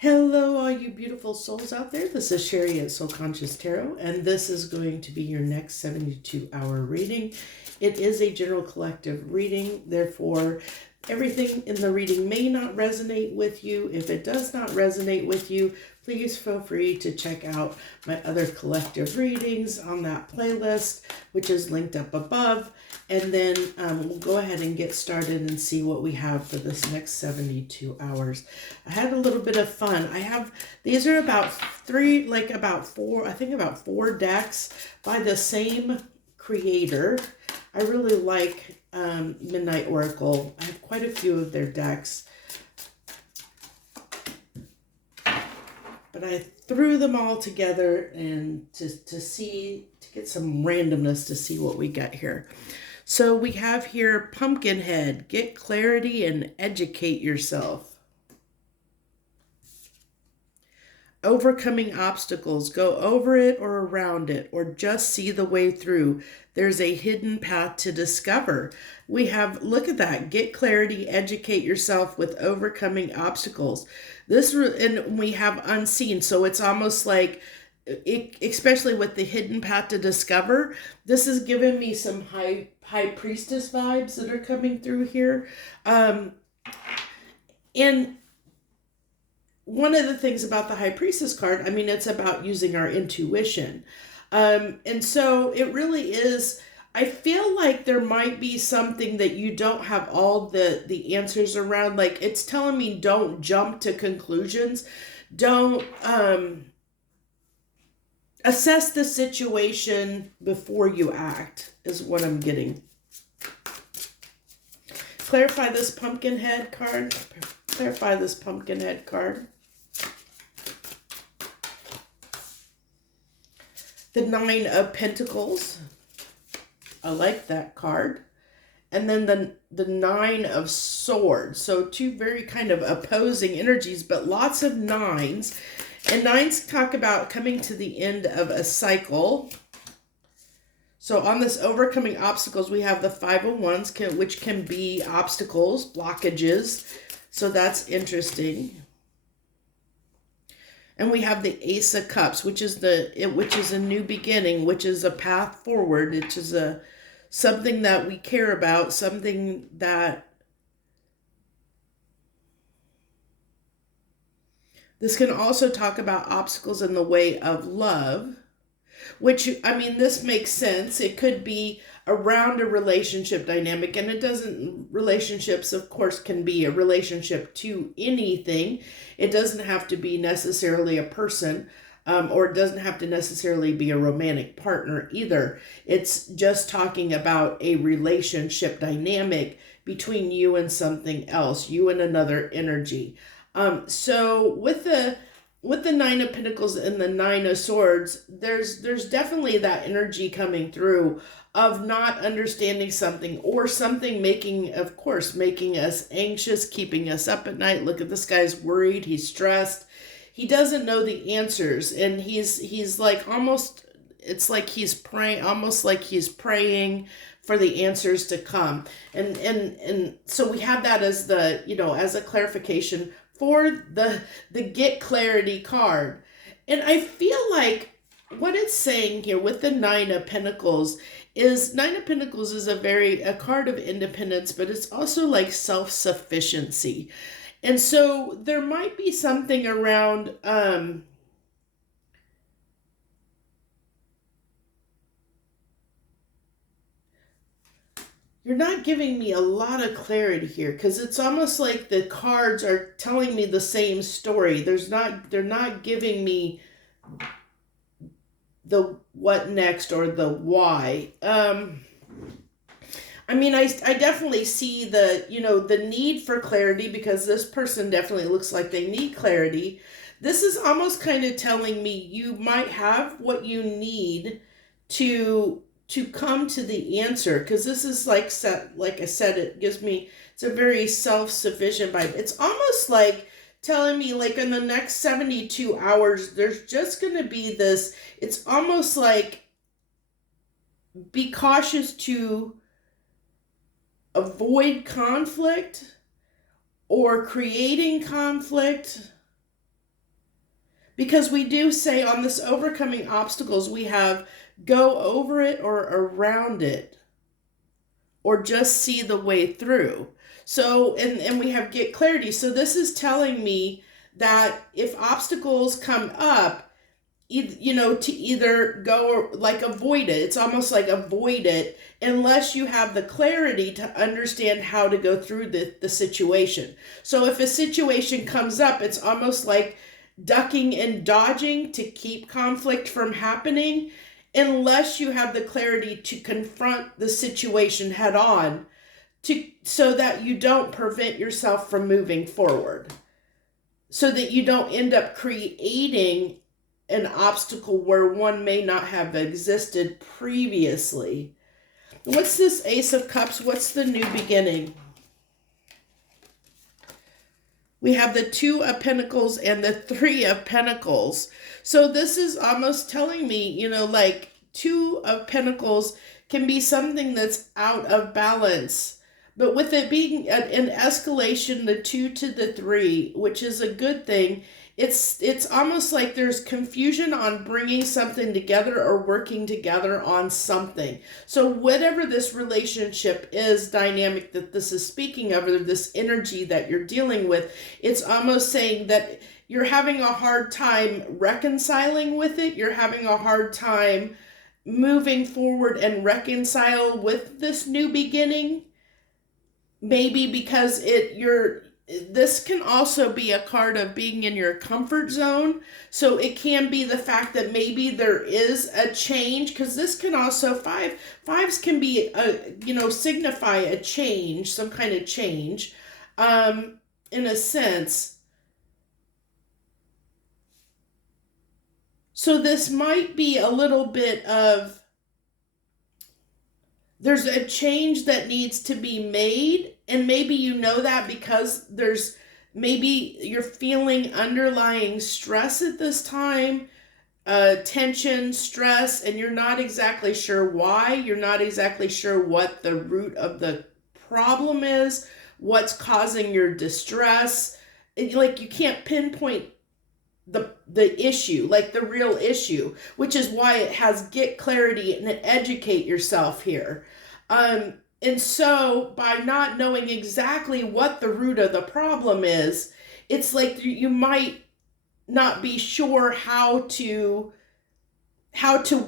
Hello, all you beautiful souls out there. This is Sherry at Soul Conscious Tarot, and this is going to be your next 72-hour reading. It is a general collective reading, therefore, everything in the reading may not resonate with you. If it does not resonate with you, please feel free to check out my other collective readings on that playlist, which is linked up above. And then we'll go ahead and get started and see what we have for this next 72 hours. I had a little bit of fun. These are about four decks by the same creator. I really like Midnight Oracle. I have quite a few of their decks. But I threw them all together and to get some randomness to see what we got here. So we have here Pumpkinhead, get clarity and educate yourself. Overcoming obstacles, go over it or around it, or just see the way through. There's a hidden path to discover. We have, look at that, get clarity, educate yourself with overcoming obstacles. And we have unseen, so it's almost like, especially with the hidden path to discover, this is giving me some high priestess vibes that are coming through here. And one of the things about the high priestess card, I mean, it's about using our intuition. And so it really is, I feel like there might be something that you don't have all the answers around. Like, it's telling me don't jump to conclusions. Don't assess the situation before you act, is what I'm getting. Clarify this Pumpkinhead card. Clarify this Pumpkinhead card. The Nine of Pentacles. I like that card. And then the Nine of Swords. So two very kind of opposing energies, but lots of nines. And nines talk about coming to the end of a cycle. So on this overcoming obstacles, we have the Five of Wands, which can be obstacles, blockages. So that's interesting. And we have the Ace of Cups, which is a new beginning, which is a path forward, which is something that we care about, something that this can also talk about obstacles in the way of love, which, I mean, this makes sense. It could be around a relationship dynamic, and relationships, of course, can be a relationship to anything. It doesn't have to be necessarily a person, or it doesn't have to necessarily be a romantic partner either. It's just talking about a relationship dynamic between you and something else, you and another energy. So with the Nine of Pentacles and the Nine of Swords, there's definitely that energy coming through of not understanding something, or something making us anxious, keeping us up at night. Look at this guy's worried, he's stressed. He doesn't know the answers, and he's like it's like he's praying, almost like he's praying for the answers to come. And so we have that as as a clarification for the get clarity card. And I feel like what it's saying here with the Nine of Pentacles is a card of independence, but it's also like self-sufficiency. And so there might be something around you're not giving me a lot of clarity here, because it's almost like the cards are telling me the same story. They're not giving me the what next or the why. I mean, I definitely see the need for clarity, because this person definitely looks like they need clarity. This is almost kind of telling me you might have what you need to come to the answer, because this is like I said, it's a very self-sufficient vibe. It's almost like telling me, like, in the next 72 hours, there's just going to be this, it's almost like, be cautious to avoid conflict or creating conflict. Because we do say on this overcoming obstacles, we have go over it or around it, or just see the way through. So, and we have get clarity. So this is telling me that if obstacles come up, to either go or like avoid it. It's almost like avoid it unless you have the clarity to understand how to go through the situation. So if a situation comes up, it's almost like ducking and dodging to keep conflict from happening unless you have the clarity to confront the situation head on so that you don't prevent yourself from moving forward. So that you don't end up creating an obstacle where one may not have existed previously. What's this Ace of Cups? What's the new beginning? We have the Two of Pentacles and the Three of Pentacles. So this is almost telling me, like Two of Pentacles can be something that's out of balance. But with it being an escalation, the 2 to the 3, which is a good thing, it's almost like there's confusion on bringing something together or working together on something. So whatever this relationship is dynamic that this is speaking of, or this energy that you're dealing with, it's almost saying that you're having a hard time reconciling with it. You're having a hard time moving forward and reconcile with this new beginning. Maybe because this can also be a card of being in your comfort zone. So it can be the fact that maybe there is a change, because this can also, fives can be, signify a change, some kind of change, in a sense. So this might be a little bit of, there's a change that needs to be made, and maybe you know that because maybe you're feeling underlying stress at this time, tension, stress, and you're not exactly sure why. You're not exactly sure what the root of the problem is, what's causing your distress. Like you can't pinpoint the issue, like the real issue, which is why it has get clarity and educate yourself here. And so by not knowing exactly what the root of the problem is, it's like you might not be sure how to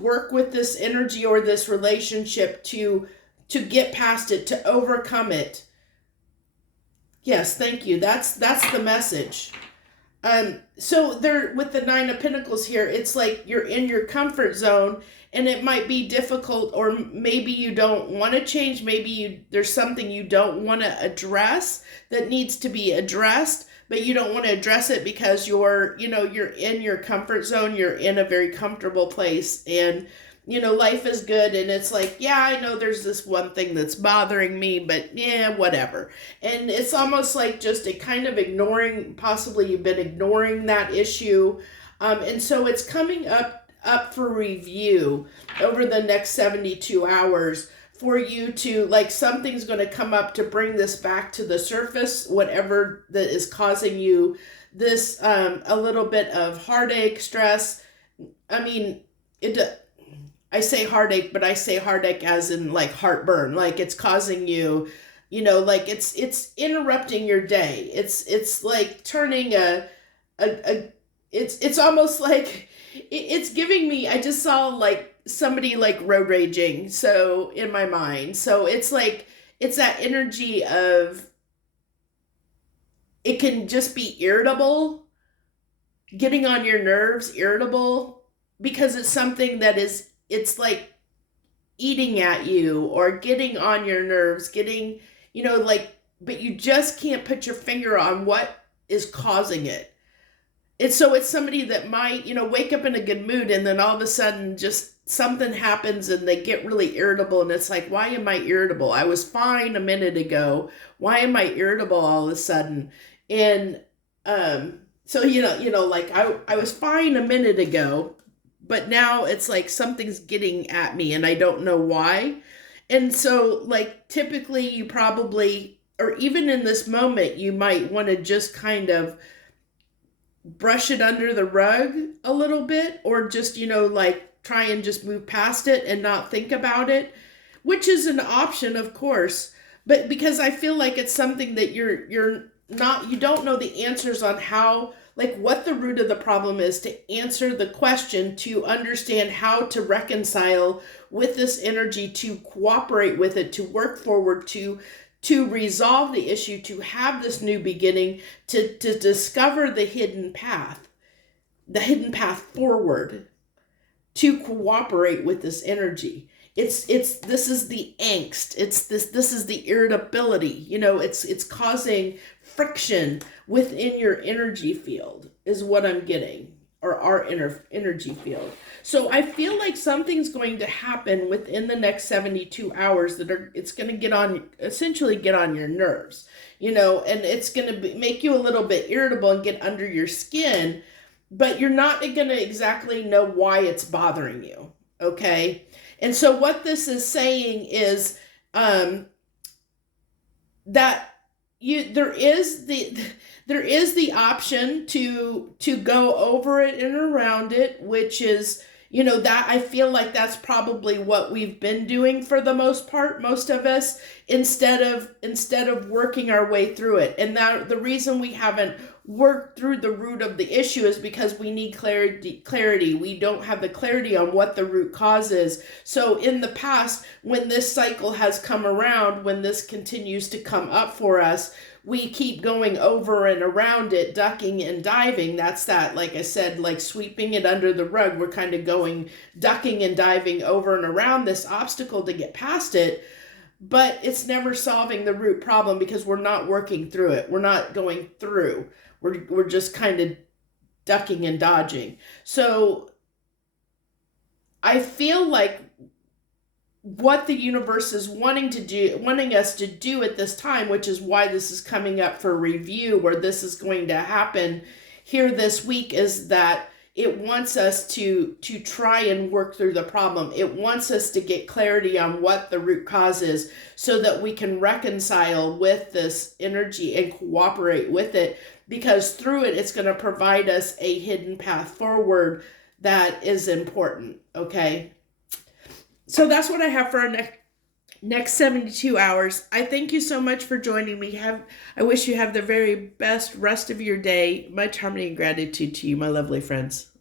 work with this energy or this relationship to get past it, to overcome it. Yes, thank you. That's the message. So there, with the Nine of Pentacles here, it's like you're in your comfort zone, and it might be difficult, or maybe you don't want to change. Maybe there's something you don't want to address that needs to be addressed, but you don't want to address it because you're in your comfort zone. You're in a very comfortable place, and life is good, and it's like, yeah, I know there's this one thing that's bothering me, but yeah, whatever. And it's almost like just a kind of ignoring, possibly you've been ignoring that issue. And so it's coming up for review over the next 72 hours for you to, like, something's going to come up to bring this back to the surface, whatever that is causing you this, a little bit of heartache, stress. I mean, I say heartache, but I say heartache as in like heartburn, like it's causing you, like it's interrupting your day. It's like turning it's almost like it's giving me, I just saw like somebody like road raging. So in my mind, so it's like, it's that energy of, it can just be irritable, getting on your nerves, irritable, because it's something that it's like eating at you or getting on your nerves, getting, but you just can't put your finger on what is causing it. It's somebody that might, wake up in a good mood, and then all of a sudden just something happens and they get really irritable, and it's like, why am I irritable? I was fine a minute ago. Why am I irritable all of a sudden? And so, like I was fine a minute ago, but now it's like something's getting at me and I don't know why. And so, like, typically you probably, or even in this moment, you might want to just kind of brush it under the rug a little bit, or just, like try and just move past it and not think about it, which is an option, of course. But because I feel like it's something that you don't know the answers on how, like what the root of the problem is, to answer the question, to understand how to reconcile with this energy, to cooperate with it, to work forward, to resolve the issue, to have this new beginning, to discover the hidden path forward, to cooperate with this energy. This is the angst. This is the irritability. It's causing friction within your energy field, is what I'm getting, or our energy field. So I feel like something's going to happen within the next 72 hours it's going to essentially get on your nerves, and it's going to make you a little bit irritable and get under your skin, but you're not going to exactly know why it's bothering you. Okay. And so what this is saying is, that there is the option to go over it and around it, which is, that I feel like that's probably what we've been doing for the most part, most of us, instead of working our way through it. And that the reason we haven't worked through the root of the issue is because we need clarity. We don't have the clarity on what the root cause is. So in the past, when this cycle has come around, when this continues to come up for us, we keep going over and around it, ducking and diving. That's that, like I said, like sweeping it under the rug. We're kind of going, ducking and diving over and around this obstacle to get past it. But it's never solving the root problem because we're not working through it. We're not going through. We're just kind of ducking and dodging. So I feel like what the universe is wanting us to do at this time, which is why this is coming up for review, where this is going to happen here this week, is that it wants us to try and work through the problem. It wants us to get clarity on what the root cause is so that we can reconcile with this energy and cooperate with it, because through it, it's going to provide us a hidden path forward that is important. Okay. So that's what I have for our next 72 hours. I thank you so much for joining me. I wish you have the very best rest of your day. Much harmony and gratitude to you, my lovely friends.